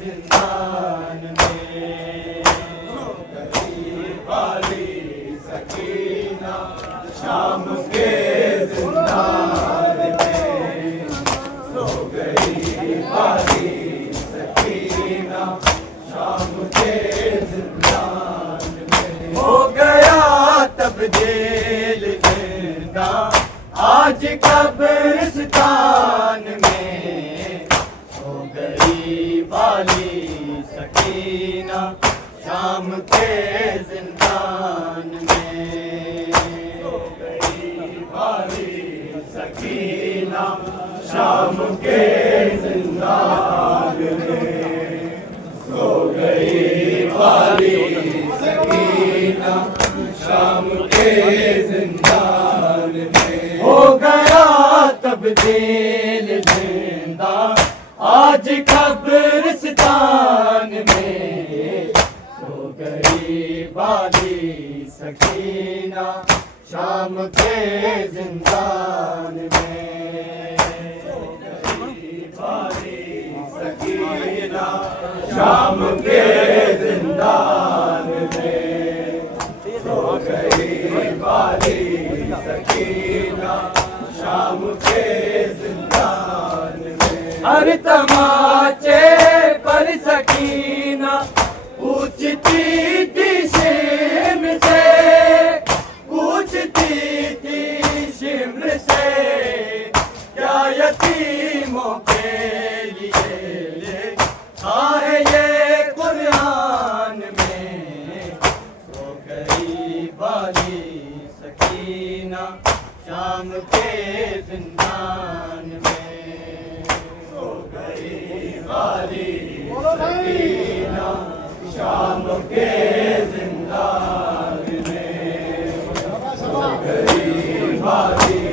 जिंदान में। सो गई वाली सकीना शाम के जिंदान में। सो गई वाली सकीना शाम के जिंदान में। हो गया तब्दील जिंदा आज कब्रिस्तान में। हो गई वाली सकीना शाम के जिंदान में। हो गई वाली सकीना शाम के जिंदान में। सो गई वाली सकीना शाम के जिंदान में। हो गया तब्दील जिंदा आज कब्रिस्तान में। सो गई वाली सकीना शाम के जिंदान में। सो गई वाली सकीना शाम के जिंदान में। सो गई वाली सकीना शाम के जिंदान में। हर तमाचे पर सकीना पूछती थी शिम्र से, पूछती थी शिम्र से, क्या यतीमों के लिए आए ये कुरान में। सो गई वाली सकीना शाम के जिंदान में। सो गई वाली सकीना शाम के जिंदान में। सो गई वाली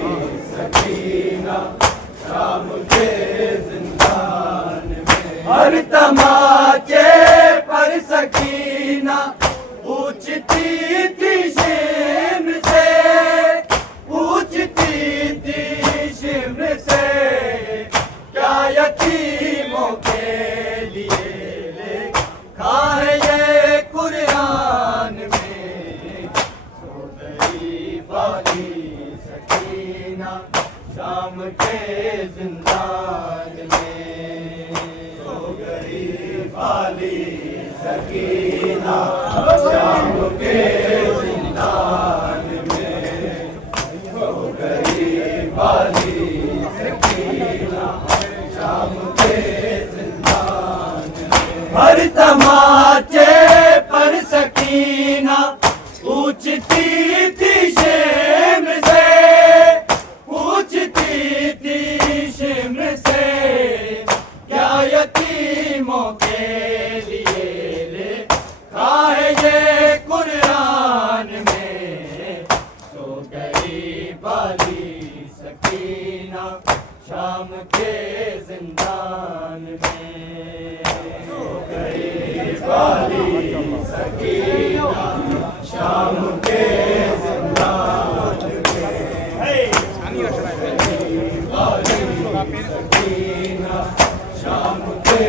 सकीना शाम के जिंदान में। हर तमाचे पर सकीना पूछती थी शिम्र से, पूछती थी शिम्र से, क्या यतीमों के लिए लिखा है ये कुरान में। सो गई वाली सकीना शाम के जिंदान में। सो गई वाली सकीना शाम के जिंदान में। हो गई वाली सकीना शाम के जिंदान में। हर तमाचे पर सकीना पूछती थी शिम्र से, पूछती थी शिम्र से, क्या यतीमों के लिए लिखा है ये कुरान में। सो गई वाली सकीना शाम के जिंदान में। सो गई वाली सकीना शाम के जिंदान में। वाली सकीना शाम के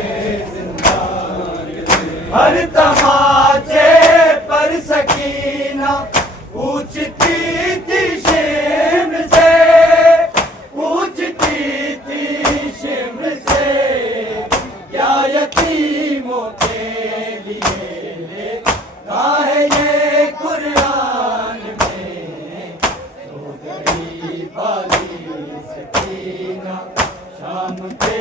जिंदान में। हर तमाचे पर सकीना पूछती थी शिम्र से, पूछती थी शिम्र से, क्या यतीमों के लिए लिखा है ये कुरान में। सो गई वाली सकीना शाम के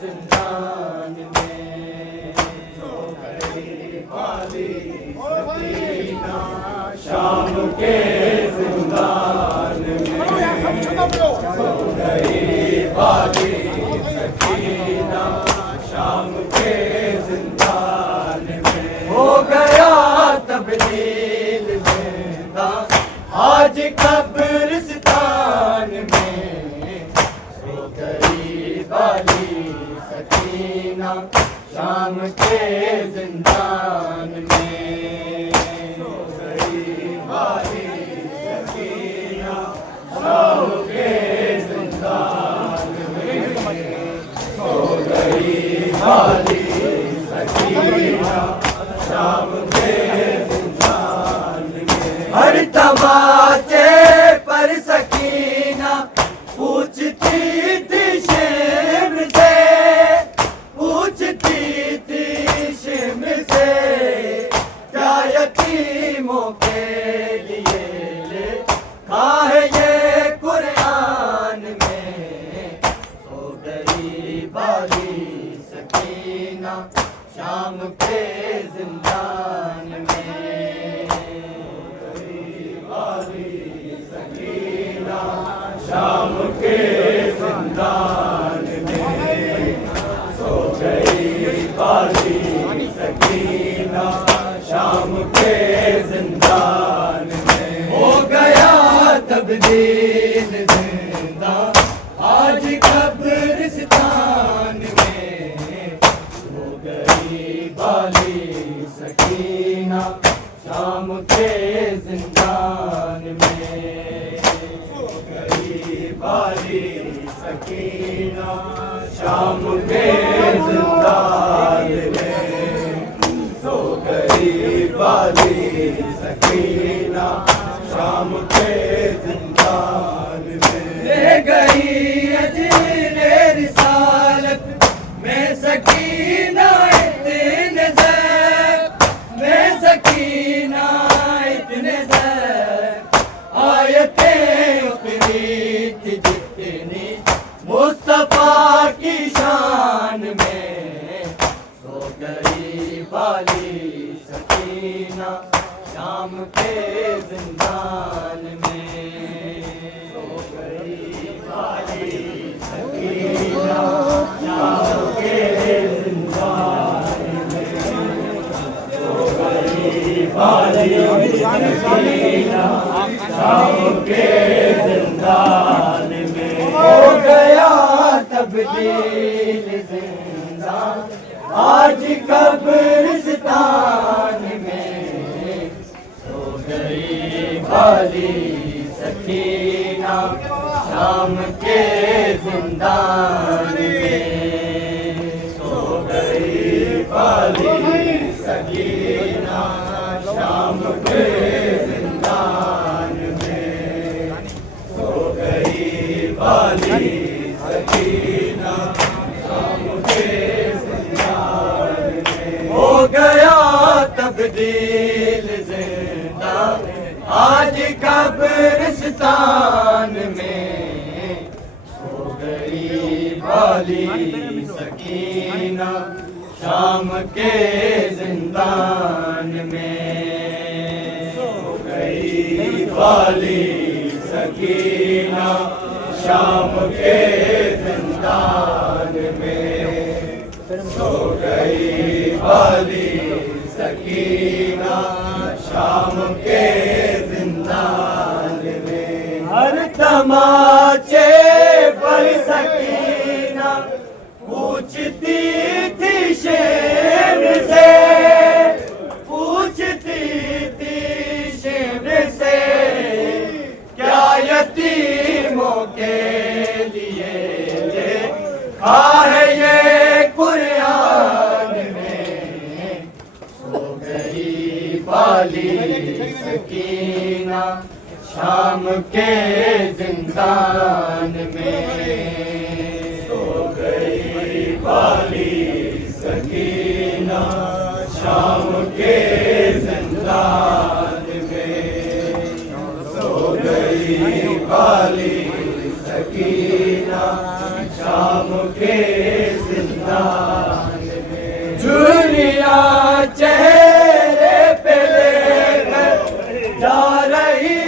जिंदान में। सो गई वाली सकीना शाम के जिंदान में। सो गई वाली सकीना शाम के जिंदान में। हो गया तब्दील जिंदा आज कब्रिस्तान में। सो गई वाली सकीना शाम के जिंदान में। सो गई वाली सकीना शाम के जिंदान में। सो गई वाली शाम के जिंदान में। हर तमाचे पर सकीना पूछती थी शेम से, पूछती थी शेम से, क्या यतीमों के लिए लिखा है ये कुरान में। सो गई बाली सकीना शाम के जिंदान में। बाली सकीना शाम के जिंदान में। सो गई बाली सकीना शाम के जिंदान में। हो गया तब्दील जिंदा आज कब्रिस्तान में। हो गई बाली सकीना शाम के जिंदान में। हो गई बाली सकीना शाम के जिंदान में। सो गई बाली सकीना शाम के जिंदान में। ले गई अजीरे रिसालत में सकीना इतने ज़ैब, में सकीना इतने ज़ैब। आयतें उतरी थी जितनी मुस्तफा की शान में। सो गई बाली सकीना शाम के जिंदान में। सो गई बाली सकीना शाम के जिंदान में। सो गई बाली सकीना शाम के जिंदान में। हो गया तब्दील जिंदा आज कब्रिस्तान में। सो गई बाली सकीना शाम के जिंदान में। सो गई बाली सकीना शाम के जिंदान में। सो गई बाली सकीना शाम के जिंदान में। हो गया तब्दील जिंदा आज कब्रिस्तान में। सो गई बाली सकीना शाम के जिंदान में। सो गई बाली सकीना शाम के जिंदान में। सो गई बाली सकीना शाम के जिंदान में। हर तमाचे पर सकीना पूछती थी शेर से, पूछती थी शेर से, क्या यतीमों के लिए लिखा है ये कुरान में। सो गई बाली सकीना शाम के जिंदान में। सो गई बाली सकीना शाम के जिंदान में। सो गई बाली सकीना शाम के जिंदान में। झुर्रियाँ चेहरे पे लेकर जा रही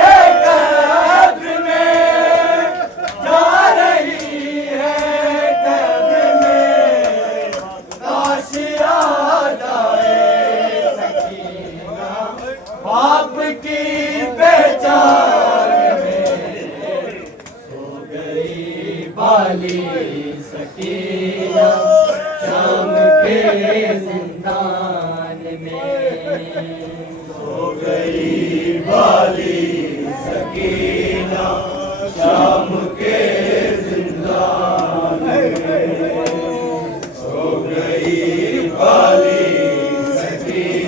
है कब्र में, जा रही है कब्र में। काश आ जाए सकीना बाप की पहचान में। सो गई बाली सकीना शाम के जिंदान में। सो गई बाली सकीना शाम के जिंदान में। सो गई बाली सकीना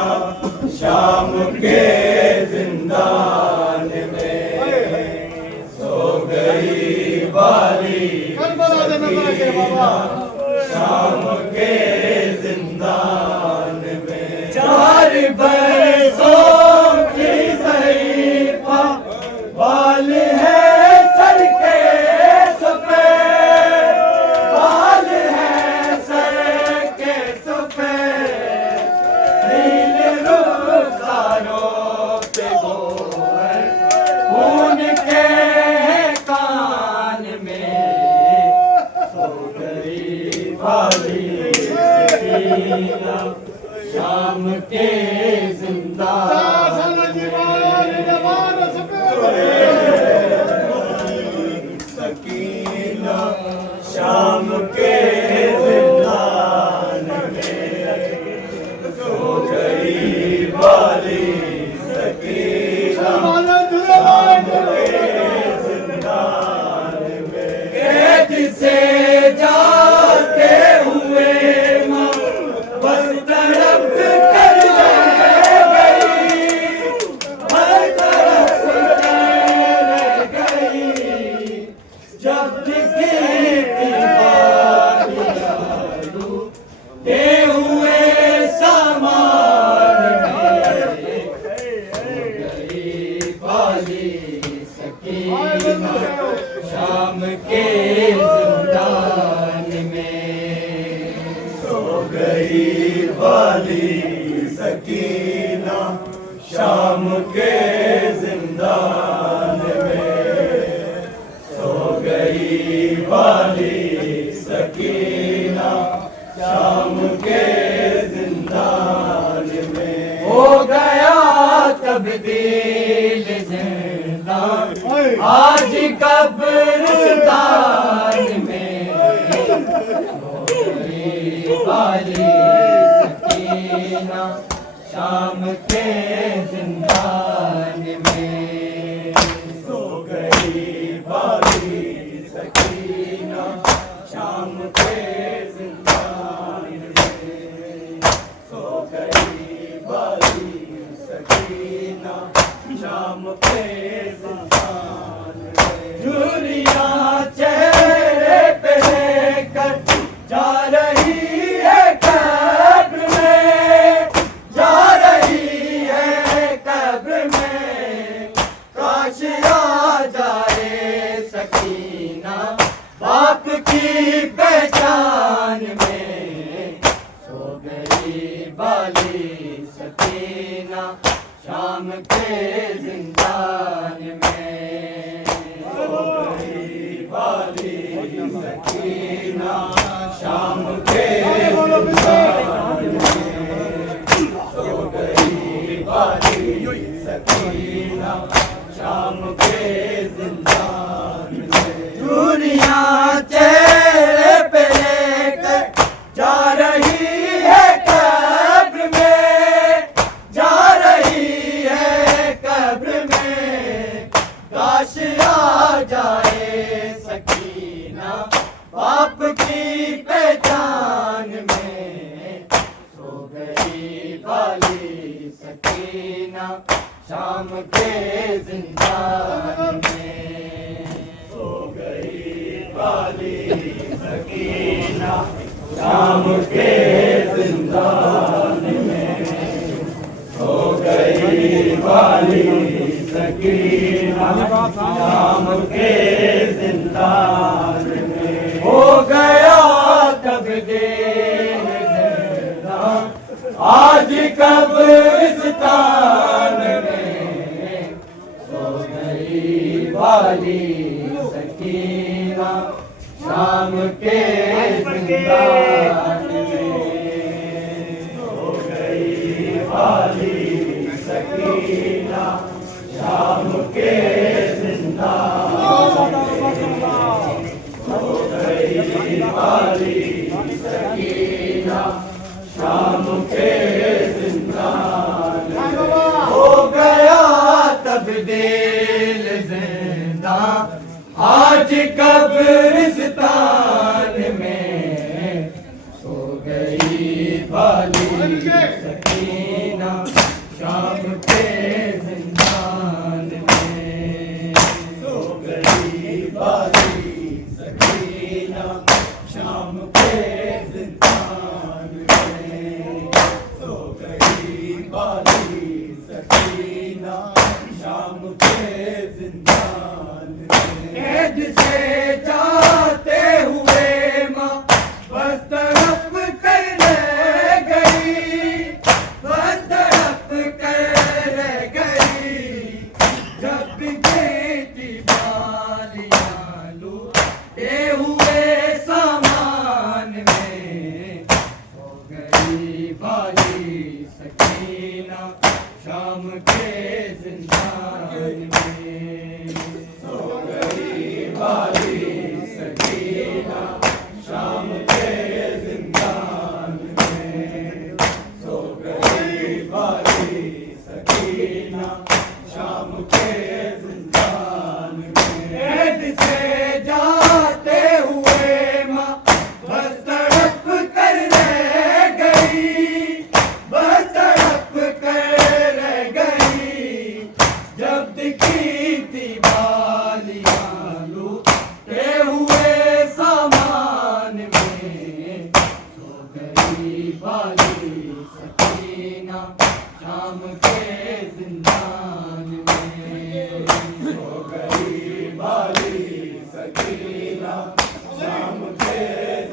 सकीना शाम के जिंदान में सो गई वाली सकीना शाम के जिंदान में 4 बरसों की ज़रीफ़ा बाल है सर के सफेद बाल है सर के सफेद नील रुखसारों पे गोहर खून के कान में सो गई वाली सकीना शाम के जिंदान सकीना शाम के जिंदान में सो गई वाली सकीना शाम के जिंदान में कैद से जाते हुए माँ बस तड़प कर गई हर तरफ रह गई जब दिखे दे हुए सामान में गई वाली सकीना शाम के जिंदान में सो गई वाली सकीना शाम के जिंदान में सो गई वाली सकीना शाम के जिंदान में हो गया तब्दील जिंदान आज कब्रिस्तान में सो गई वाली सकीना शाम के जिंदान में सो गई वाली सकीना शाम के जिंदान में सो गई वाली सकीना शाम के जिंदान में झुर्रियां चेहरे पे लेकर जा रही है कब्र में जा रही है कब्र में काश आ जाए सकीना बाप की पहचान में सो गई वाली सकीना शाम के जिंदान में सो गई वाली सकीना शाम के जिंदान में सो गई वाली सकीना शाम के जिंदान में दुनिया चेहरे पे लेकर जा रही है कब्र में जा रही है कब्र में काश आ जाए सकीना बाप की पहचान में सो गई वाली सकीना शाम के जिंदान में सो गई वाली सकीना शाम के जिंदान में सो गई वाली सकीना शाम के जिंदान में हो गया तब्दील जिंदान आज कब्रिस्तान में सो गई वाली सकीना शाम के जिंदान में सो गई वाली सकीना शाम के जिंदान में सो गई वाली सकीना शाम के जिंदान में हो गया तब्दील जिंदान आज कब्रिस्तान में सो गई वाली सकीना बाली सकीना शाम के जिंदान में कैद से जाते हुए माँ बस तड़प कर रह गई, बस तड़प कर रह गई। जब बेटी बालियां लूटे हुए सामान में सो गई बाली सकीना शाम के जिंदान में, सो गई बाली सकीना शाम के जिंदान में, सो गई बाली सकीना शाम के जिंदान में कैद से जाते हुए माँ बस तड़प कर रह गई, बस तड़प कर रह गई। जब दिखी थी बालियां लूटे हुए सामान में सो गई बाली सकीना शाम के जिंदान में, सो गई बाली सकीना शाम के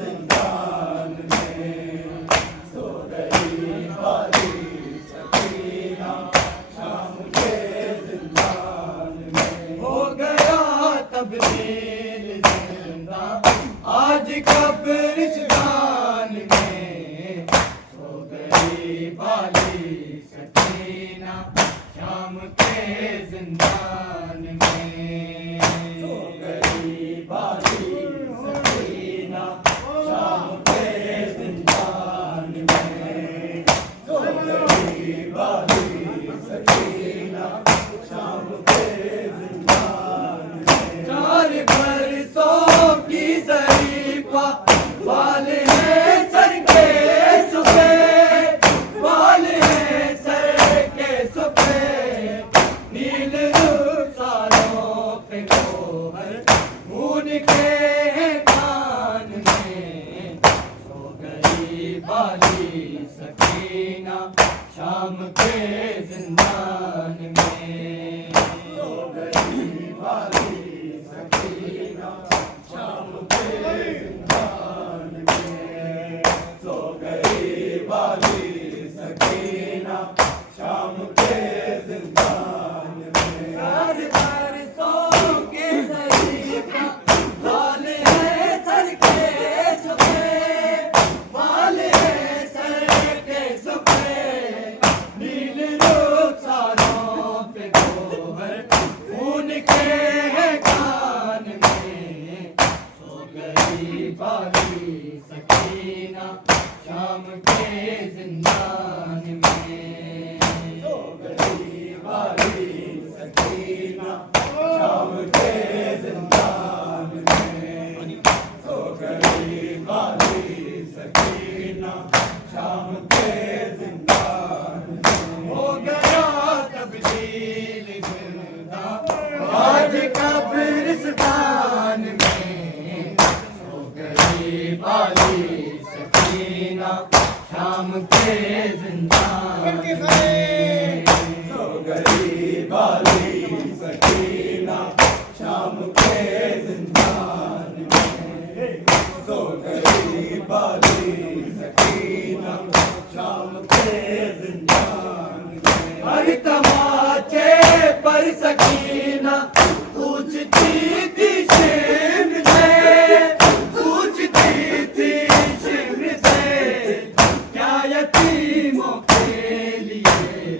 जिंदान में, सो गई बाली सकीना शाम के जिंदान में। हो गया तब्दील जिंदा आज कब्रिस्तान में, सो गई बाली सकीना शाम के जिंदान में, सो गई बाली सकीना शाम के जिंदान में, सो गई बाली सकीना शाम के जिंदान में। 4 बरसों की शरीफा बाल है सर के सफेद, बाल है सर के सफेद। नील रुखसारों पे गोहर खून के कान में सो गई बाली सकीना शाम के जिंदान में, सो गई बाली सकीना शाम के जिंदान में, सो गई बाली सकीना शाम के जिंदान में। 4 बरसों के शरीफा बाल है सर के सफेद, बाल है सर के सफेद। नील रुखसारों पे गोहर खून के कान में सो गई बाली सकीना शाम के जिंदान में, सो गई बाली सकीना शाम के जिंदान में, सो गई बाली सकीना शाम के जिंदान में। हो गया तब्दील जिंदा आज कब्रिस्तान में, सो गई बाली सकीना शाम के जिंदान में, सो गई बाली सकीना शाम के जिंदान में, सो गई बाली सकीना शाम के जिंदान में। हर तमाचे पर सकीना पूछती थी शिम्र से, पूछती थी शिम्र से क्या यतीमों के लिए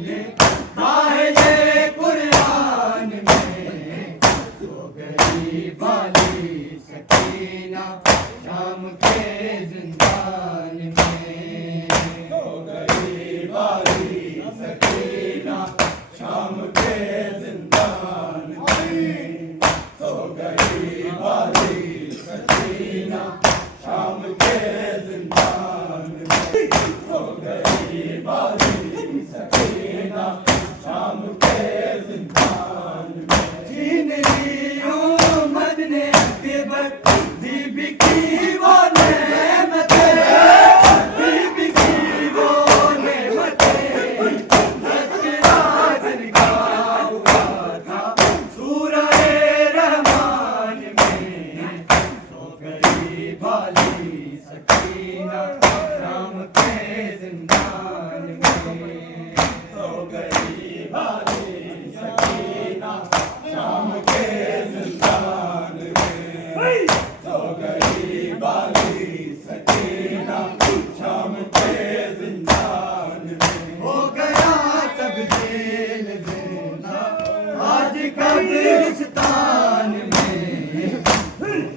कब्रिस्तान में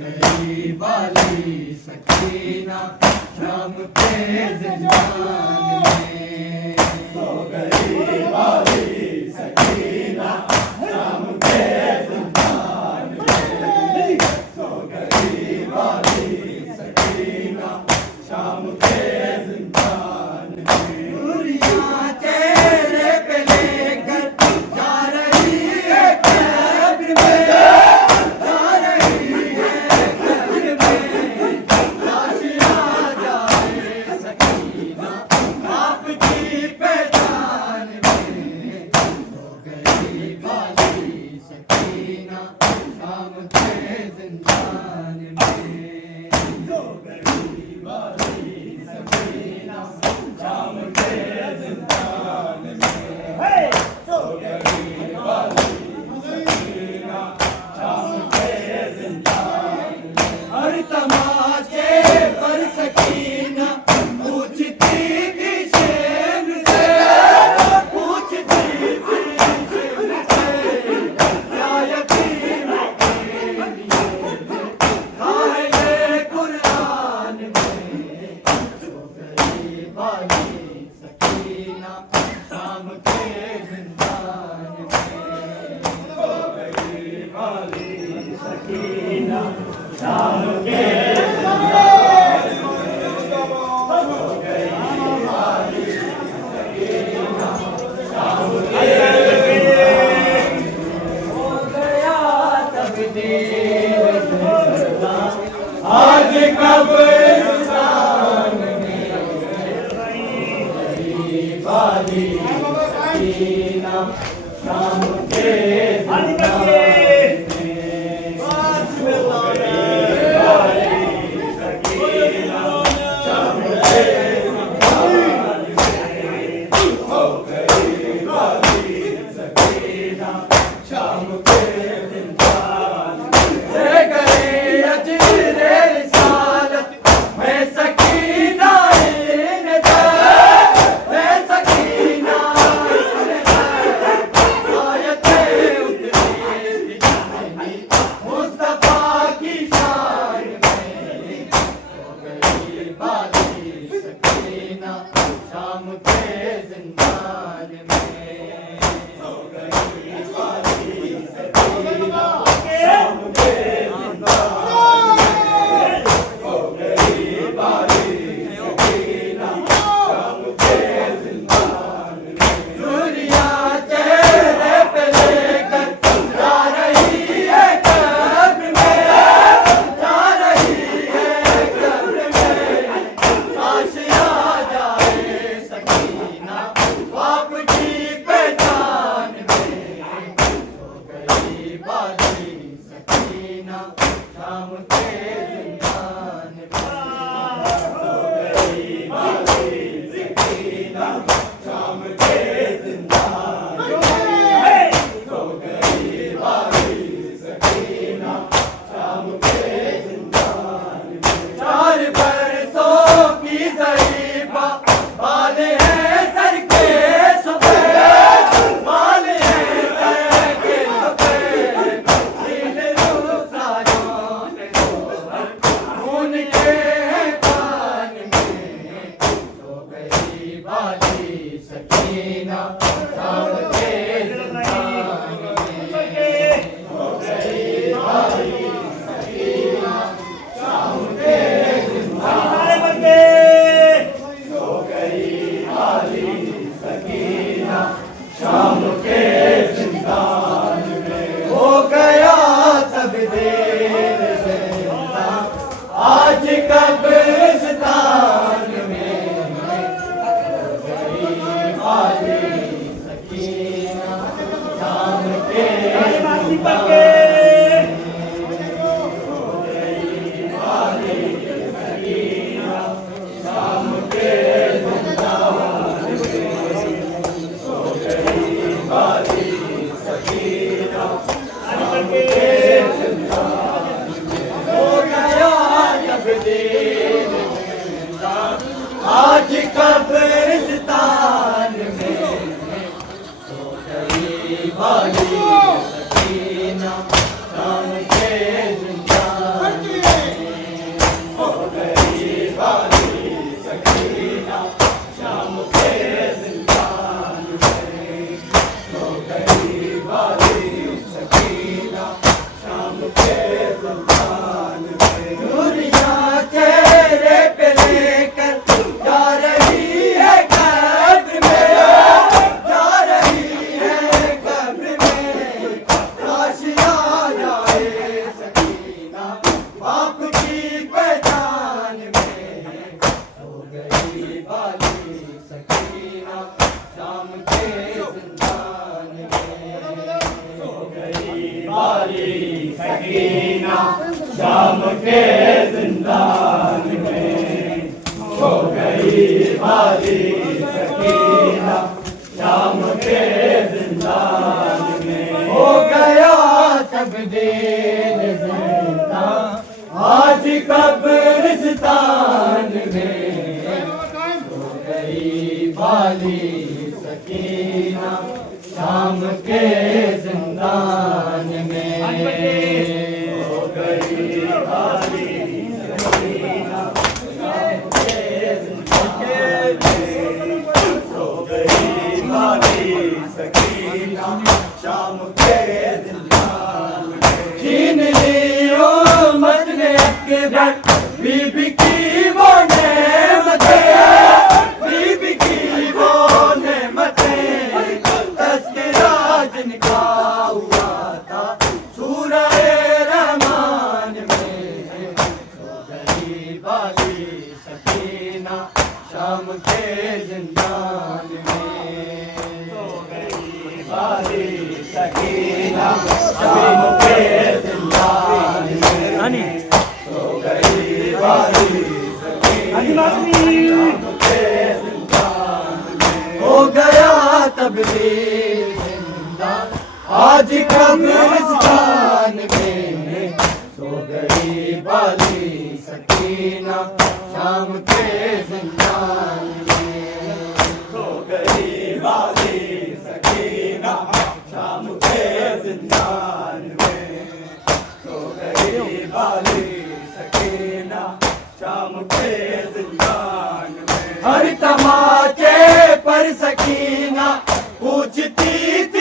गई वाली सकीना शाम के ज़िंदान में सो गई वाली सकीना शाम के ज़िंदान में सो गई वाली सकीना शाम के ज़िंदान में दुनिया चेहरे पे लेकर जा रही है कब्र में जा रही है कब्र में लाश आ जाए सकीना आपकी पहचान में सो गई वाली सकीना शाम के ज़िंदान में सो गई वाली सकीना शाम के ज़िंदान में सो गई वाली सकीना शाम के ज़िंदान में हर तमाचे पर सकीना पूछती थी शेर से पूछती थी शेर से क्या यतीम के लिए खाए कुरान में सो गई वाली सकीना शाम के ज़िंदान में सो गई वाली सकीना शाम के आज कब्रिस्तान में गई वाली सकीना शाम के ज़िंदान में सो गई वाली सकीना शाम के ज़िंदान में हो गई वाली सकीना शाम के ज़िंदान में गई अजरे रिसालत मैं सकीना इन्हें दे मैं सकीना इन्हें दे आयतें उतरी दिखाई मुस्तफा की शान में हो गई वाली सकीना शाम के ज़िंदान में हो गई वाली सकीना शाम के ज़िंदान में हो गई वाली सकीना शाम के ज़िंदान में दुनिया चेहरे पे लेकर जा रही है कब्र में जा रही है कब्र में लाश आ जाए सकीना आपकी पहचान में सो गई वाली सकीना शाम के ज़िंदान में सो गई वाली सकीना शाम के ज़िंदान में सो गई वाली सकीना शाम के ज़िंदान में 4 बरसों की ज़रीफ़ा बाल है सर के सफ़ेद बाल है सर के सफ़ेद दिल रुखसारों पे गोहर खून के कान में सो गई वाली सकीना शाम के ज़िंदान में सो गई वाली सकीना शाम के ज़िंदान में सो गई वाली सकीना शाम के ज़िंदान में हो गया तब देर से ज़िंदा आज कब्रिस्तान में हो गई वाली सकीना शाम के ज़िंदान में हो गई वाली सकीना शाम के ज़िंदान में सो गई वाली सकीना शाम के ज़िंदान में हो गया जब दिन ज़िंदा आज कब्रिस्तान में सो गई वाली सकीना शाम के जिंदान में हो गई बाली सकीना शाम के जिंदान में हो गई बाली सकीना शाम के जिंदान में दुनिया चेहरे पे लेकर जा रही है कब्र में जा रही है कब्र में काश आ जाए सकीना बाप की पहचान में हो गई बाली सकीना शाम के जिंदान में हो गई बाली सकीना शाम के जिंदान में हो गई बाली सकीना शाम के जिंदान में हो गया तब्दील जिंदा आज कब्रिस्तान में हो गई बाली सकीना शाम के जिंदान में हो गई बाली सकीना शाम के जिंदान में हो गई बाली सकीना शाम के जिंदान में छीन लियो मत ने अकबर बीबी की वो नेमतें बीबी की वो नेमतें तज़किरा जिनका हुआ था सूरह रहमान में हो गई बाली सकीना शाम के जिंदान में हो गई बाली सकीना शाम के जिंदान में हो गई बाली सकीना शाम के जिंदान में हो गया तब्दील जिंदा आज कब्रिस्तान में हो गई बाली सकीना शाम के जिंदान में हो गई बाली सकीना शाम के जिंदान में हो गई बाली सकीना शाम के जिंदान में हर तमाचे पर सकीना पूछती थी